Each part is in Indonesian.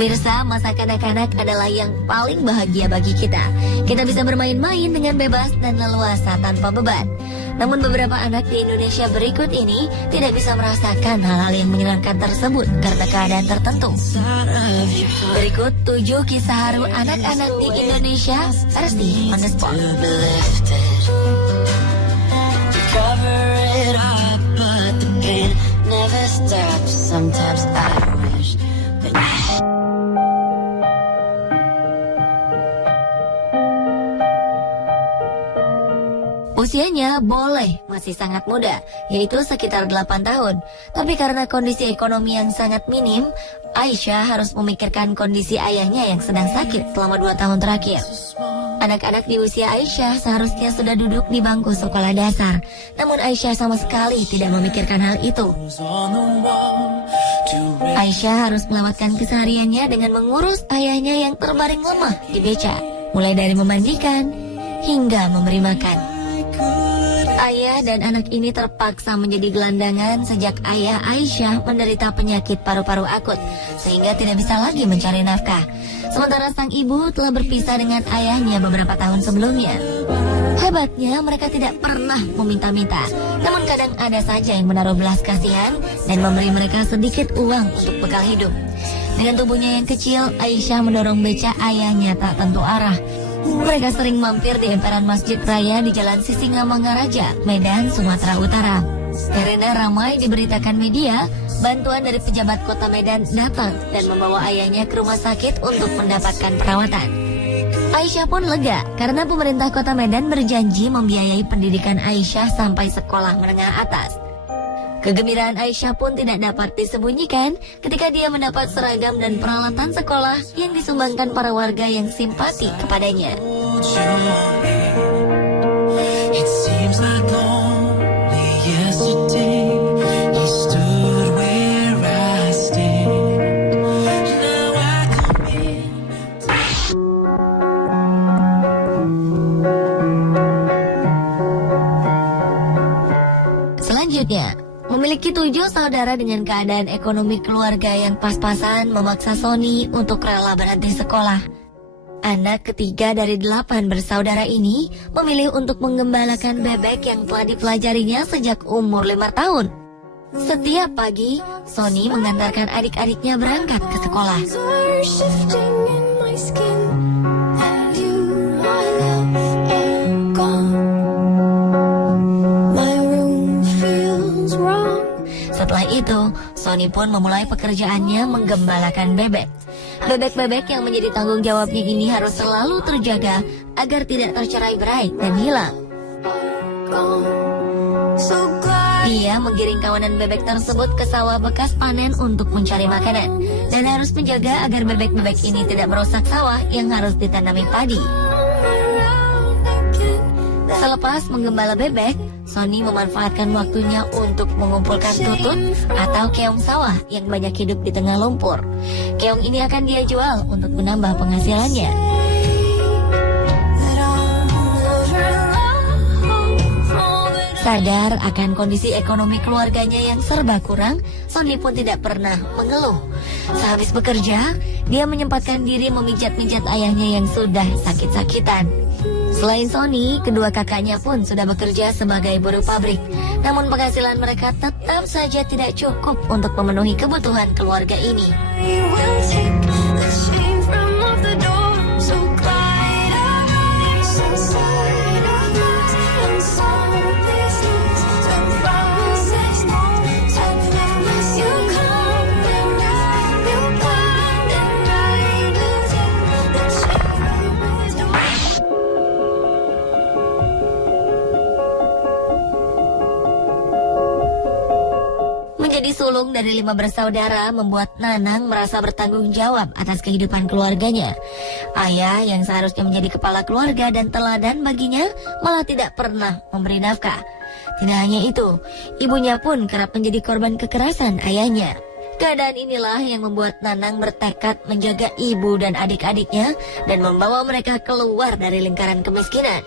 Pemirsa, masa kanak-kanak adalah yang paling bahagia bagi kita. Kita bisa bermain-main dengan bebas dan leluasa tanpa beban. Namun beberapa anak di Indonesia berikut ini tidak bisa merasakan hal-hal yang menyenangkan tersebut karena keadaan tertentu. Berikut 7 kisah haru anak-anak di Indonesia versi on the spot. Usianya boleh masih sangat muda, yaitu sekitar 8 tahun. Tapi karena kondisi ekonomi yang sangat minim, Aisyah harus memikirkan kondisi ayahnya yang sedang sakit selama 2 tahun terakhir. Anak-anak di usia Aisyah seharusnya sudah duduk di bangku sekolah dasar. Namun Aisyah sama sekali tidak memikirkan hal itu. Aisyah harus melewatkan kesehariannya dengan mengurus ayahnya yang terbaring lemah di beca. Mulai dari memandikan hingga memberi makan. Ayah dan anak ini terpaksa menjadi gelandangan sejak ayah Aisyah menderita penyakit paru-paru akut, sehingga tidak bisa lagi mencari nafkah. Sementara sang ibu telah berpisah dengan ayahnya beberapa tahun sebelumnya. Hebatnya, mereka tidak pernah meminta-minta, namun kadang ada saja yang menaruh belas kasihan dan memberi mereka sedikit uang untuk bekal hidup. Dengan tubuhnya yang kecil, Aisyah mendorong beca ayahnya tak tentu arah. Mereka sering mampir di emperan Masjid Raya di Jalan Sisingamangaraja, Medan, Sumatera Utara. Karena ramai diberitakan media, bantuan dari pejabat kota Medan datang dan membawa ayahnya ke rumah sakit untuk mendapatkan perawatan. Aisyah pun lega karena pemerintah kota Medan berjanji membiayai pendidikan Aisyah sampai sekolah menengah atas. Kegembiraan Aisyah pun tidak dapat disembunyikan ketika dia mendapat seragam dan peralatan sekolah yang disumbangkan para warga yang simpati kepadanya. Selanjutnya, memiliki 7 saudara dengan keadaan ekonomi keluarga yang pas-pasan memaksa Sony untuk rela berhenti sekolah. Anak ketiga dari 8 bersaudara ini memilih untuk menggembalakan bebek yang telah dipelajarinya sejak umur 5 tahun. Setiap pagi, Sony mengantarkan adik-adiknya berangkat ke sekolah. Setelah itu, Sony pun memulai pekerjaannya menggembalakan bebek. Bebek-bebek yang menjadi tanggung jawabnya ini harus selalu terjaga agar tidak tercerai-berai dan hilang. Dia menggiring kawanan bebek tersebut ke sawah bekas panen untuk mencari makanan, dan harus menjaga agar bebek-bebek ini tidak merusak sawah yang harus ditanami padi. Selepas menggembala bebek, Sony memanfaatkan waktunya untuk mengumpulkan tutut atau keong sawah yang banyak hidup di tengah lumpur. Keong ini akan dia jual untuk menambah penghasilannya. Sadar akan kondisi ekonomi keluarganya yang serba kurang, Sony pun tidak pernah mengeluh. Sehabis bekerja, dia menyempatkan diri memijat-mijat ayahnya yang sudah sakit-sakitan. Selain Sony, kedua kakaknya pun sudah bekerja sebagai buruh pabrik. Namun penghasilan mereka tetap saja tidak cukup untuk memenuhi kebutuhan keluarga ini. Menjadi sulung dari 5 bersaudara membuat Nanang merasa bertanggung jawab atas kehidupan keluarganya. Ayah yang seharusnya menjadi kepala keluarga dan teladan baginya malah tidak pernah memberi nafkah. Tidak hanya itu, ibunya pun kerap menjadi korban kekerasan ayahnya. Keadaan inilah yang membuat Nanang bertekad menjaga ibu dan adik-adiknya dan membawa mereka keluar dari lingkaran kemiskinan.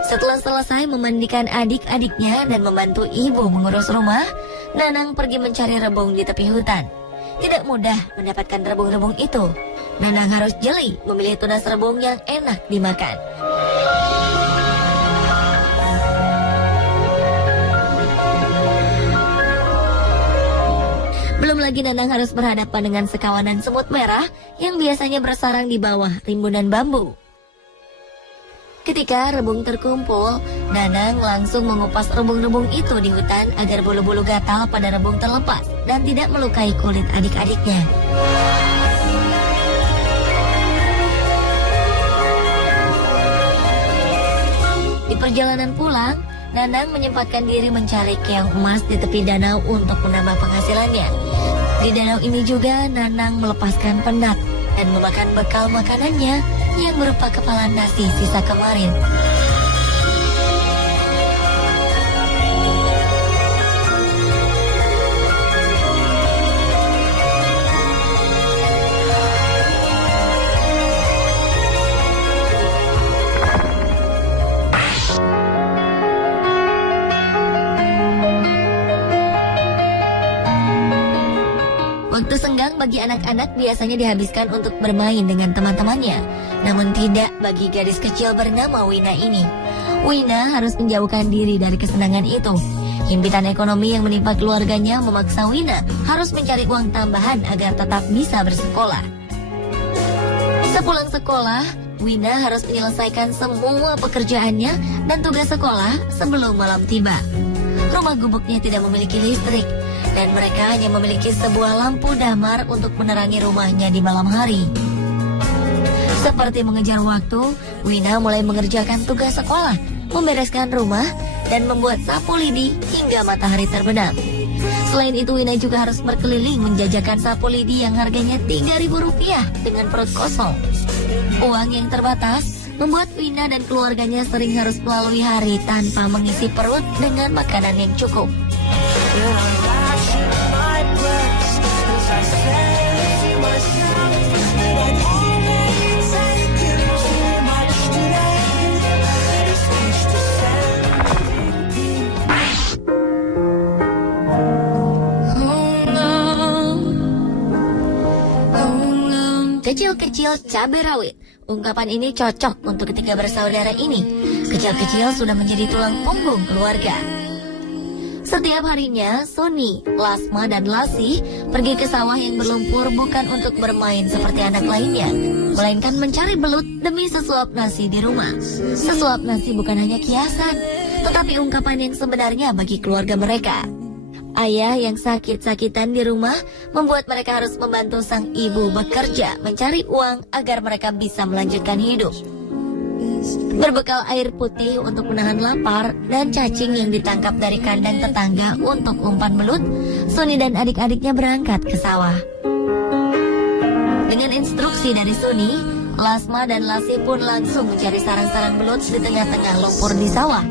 Setelah selesai memandikan adik-adiknya dan membantu ibu mengurus rumah, Nanang pergi mencari rebung di tepi hutan. Tidak mudah mendapatkan rebung-rebung itu. Nanang harus jeli memilih tunas rebung yang enak dimakan. Belum lagi Nanang harus berhadapan dengan sekawanan semut merah yang biasanya bersarang di bawah rimbunan bambu. Ketika rebung terkumpul, Nanang langsung mengupas rebung-rebung itu di hutan agar bulu-bulu gatal pada rebung terlepas dan tidak melukai kulit adik-adiknya. Di perjalanan pulang, Nanang menyempatkan diri mencari keong emas di tepi danau untuk menambah penghasilannya. Di danau ini juga Nanang melepaskan penat dan memakan bekal makanannya yang berupa kepala nasi sisa kemarin. Waktu senggang bagi anak-anak biasanya dihabiskan untuk bermain dengan teman-temannya. Namun tidak bagi gadis kecil bernama Wina ini. Wina harus menjauhkan diri dari kesenangan itu. Himpitan ekonomi yang menimpa keluarganya memaksa Wina harus mencari uang tambahan agar tetap bisa bersekolah. Sepulang sekolah, Wina harus menyelesaikan semua pekerjaannya dan tugas sekolah sebelum malam tiba. Rumah gubuknya tidak memiliki listrik, dan mereka hanya memiliki sebuah lampu damar untuk menerangi rumahnya di malam hari. Seperti mengejar waktu, Wina mulai mengerjakan tugas sekolah, membereskan rumah, dan membuat sapu lidi hingga matahari terbenam. Selain itu, Wina juga harus berkeliling menjajakan sapu lidi yang harganya Rp3.000 dengan perut kosong. Uang yang terbatas membuat Wina dan keluarganya sering harus melalui hari tanpa mengisi perut dengan makanan yang cukup. Kecil-kecil cabai rawit. Ungkapan ini cocok untuk ketiga bersaudara ini. Kecil-kecil sudah menjadi tulang punggung keluarga. Setiap harinya, Suni, Lasma, dan Lasih pergi ke sawah yang berlumpur bukan untuk bermain seperti anak lainnya, melainkan mencari belut demi sesuap nasi di rumah. Sesuap nasi bukan hanya kiasan, tetapi ungkapan yang sebenarnya bagi keluarga mereka. Ayah yang sakit-sakitan di rumah membuat mereka harus membantu sang ibu bekerja mencari uang agar mereka bisa melanjutkan hidup. Berbekal air putih untuk menahan lapar dan cacing yang ditangkap dari kandang tetangga untuk umpan belut, Suni dan adik-adiknya berangkat ke sawah. Dengan instruksi dari Suni, Lasma dan Lasih pun langsung mencari sarang-sarang belut di tengah-tengah lumpur di sawah.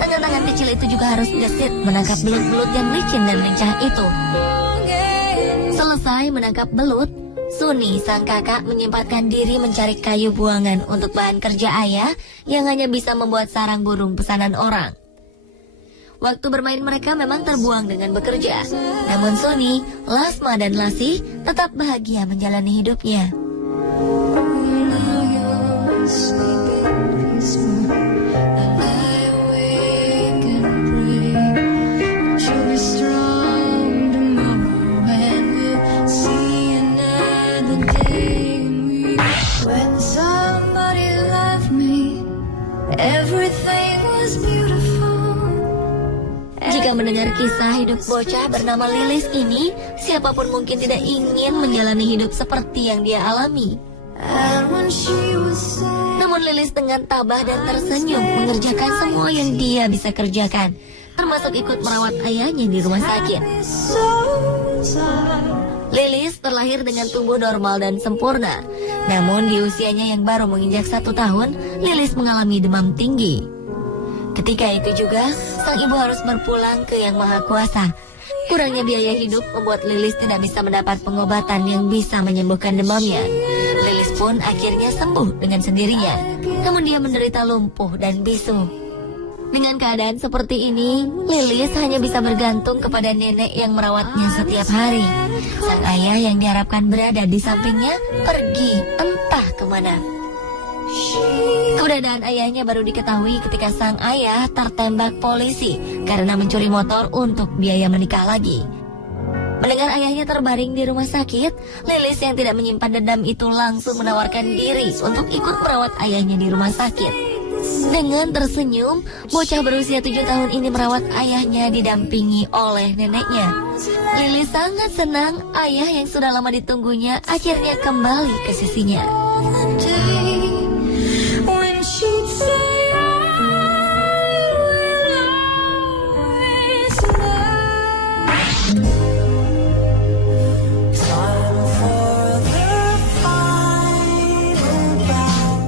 Tangan-tangan kecil itu juga harus gesit menangkap belut-belut yang licin dan lincah itu. Selesai menangkap belut, Suni, sang kakak, menyempatkan diri mencari kayu buangan untuk bahan kerja ayah yang hanya bisa membuat sarang burung pesanan orang. Waktu bermain mereka memang terbuang dengan bekerja. Namun Suni, Lasma, dan Lasih tetap bahagia menjalani hidupnya. Jika mendengar kisah hidup bocah bernama Lilis ini, siapapun mungkin tidak ingin menjalani hidup seperti yang dia alami. Namun Lilis dengan tabah dan tersenyum mengerjakan semua yang dia bisa kerjakan, termasuk ikut merawat ayahnya di rumah sakit. Lilis terlahir dengan tubuh normal dan sempurna. Namun di usianya yang baru menginjak 1 tahun, Lilis mengalami demam tinggi. Ketika itu juga, sang ibu harus berpulang ke Yang Maha Kuasa. Kurangnya biaya hidup membuat Lilis tidak bisa mendapat pengobatan yang bisa menyembuhkan demamnya. Lilis pun akhirnya sembuh dengan sendirinya. Namun dia menderita lumpuh dan bisu. Dengan keadaan seperti ini, Lilis hanya bisa bergantung kepada nenek yang merawatnya setiap hari. Sang ayah yang diharapkan berada di sampingnya pergi entah kemana. Keberadaan ayahnya baru diketahui ketika sang ayah tertembak polisi karena mencuri motor untuk biaya menikah lagi. Mendengar ayahnya terbaring di rumah sakit, Lilis yang tidak menyimpan dendam itu langsung menawarkan diri untuk ikut merawat ayahnya di rumah sakit. Dengan tersenyum, bocah berusia 7 tahun ini merawat ayahnya didampingi oleh neneknya. Lilis sangat senang ayah yang sudah lama ditunggunya akhirnya kembali ke sisinya.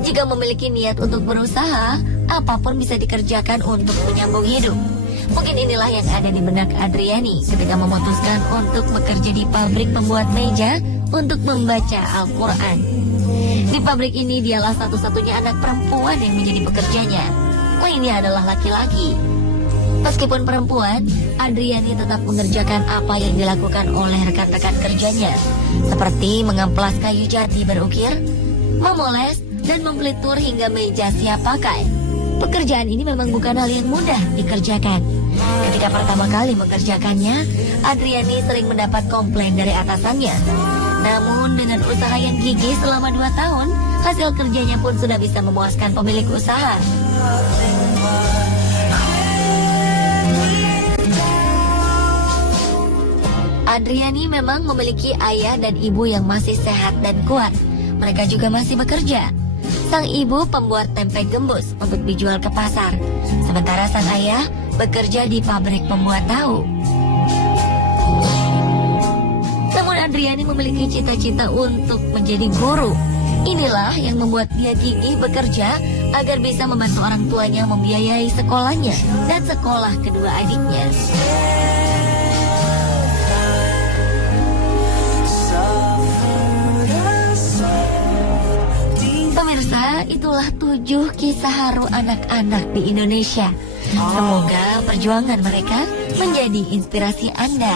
Jika memiliki niat untuk berusaha, apapun bisa dikerjakan untuk menyambung hidup. Mungkin inilah yang ada di benak Adriani ketika memutuskan untuk bekerja di pabrik pembuat meja untuk membaca Al-Quran. Di pabrik ini dialah satu-satunya anak perempuan yang menjadi pekerjanya. Lainnya adalah laki-laki. Meskipun perempuan, Adriani tetap mengerjakan apa yang dilakukan oleh rekan-rekan kerjanya, seperti mengamplas kayu jati berukir, memoles, dan membelitur hingga meja siap pakai. Pekerjaan ini memang bukan hal yang mudah dikerjakan. Ketika pertama kali mengerjakannya, Adriani sering mendapat komplain dari atasannya. Namun dengan usaha yang gigih selama 2 tahun, hasil kerjanya pun sudah bisa memuaskan pemilik usaha. Adriani memang memiliki ayah dan ibu yang masih sehat dan kuat. Mereka juga masih bekerja. Sang ibu pembuat tempe gembus untuk dijual ke pasar, sementara sang ayah bekerja di pabrik pembuat tahu. Namun Adriani memiliki cita-cita untuk menjadi guru. Inilah yang membuat dia gigih bekerja agar bisa membantu orang tuanya membiayai sekolahnya dan sekolah kedua adiknya. Pemirsa, itulah 7 kisah haru anak-anak di Indonesia. Semoga perjuangan mereka menjadi inspirasi Anda.